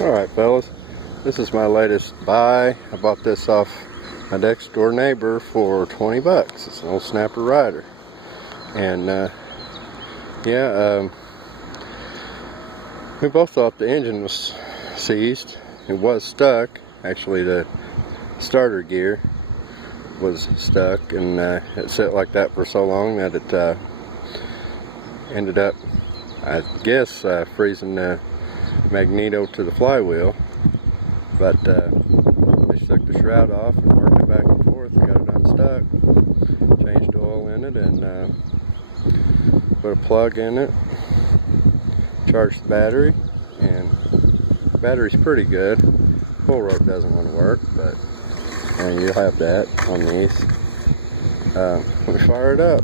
Alright fellas, this is my latest buy. I bought this off my next door neighbor for 20 bucks. It's an old Snapper Rider. And we both thought the engine was seized. It was stuck. Actually, the starter gear was stuck, and it sat like that for so long that it ended up, I guess, freezing the magneto to the flywheel. But they took the shroud off and worked it back and forth, got it unstuck, changed oil in it, and put a plug in it, charged the battery, and the battery's pretty good. Pull rope doesn't want to work, but you'll have that on these. Let me fire it up.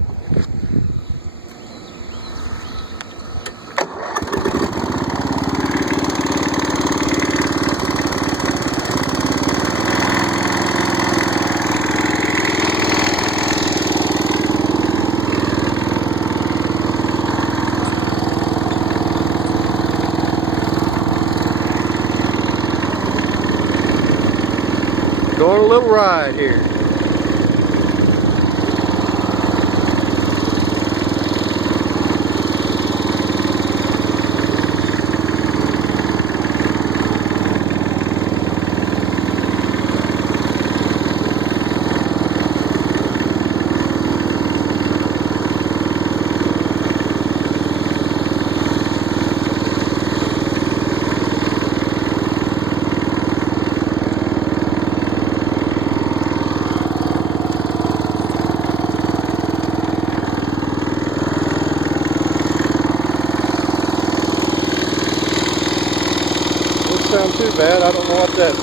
Going a little ride here. Sound too bad. I don't know what that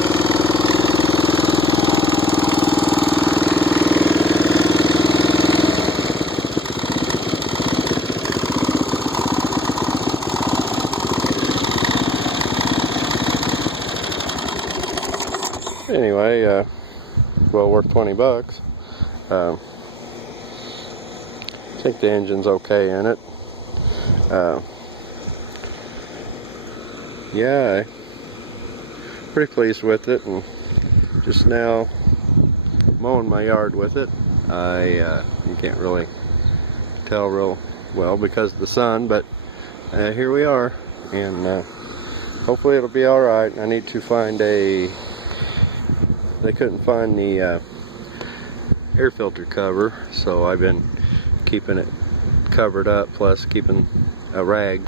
anyway, well worth 20 bucks. I think the engine's okay in it. Yeah, pretty pleased with it, and just now mowing my yard with it. You can't really tell real well because of the sun, but here we are, and hopefully it'll be alright. I need to find they couldn't find the air filter cover, so I've been keeping it covered up, plus keeping a rag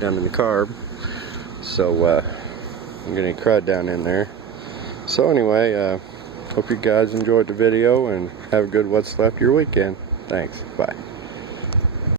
down in the carb, so I'm getting crud down in there. So anyway, hope you guys enjoyed the video, and have a good what's left of your weekend. Thanks. Bye.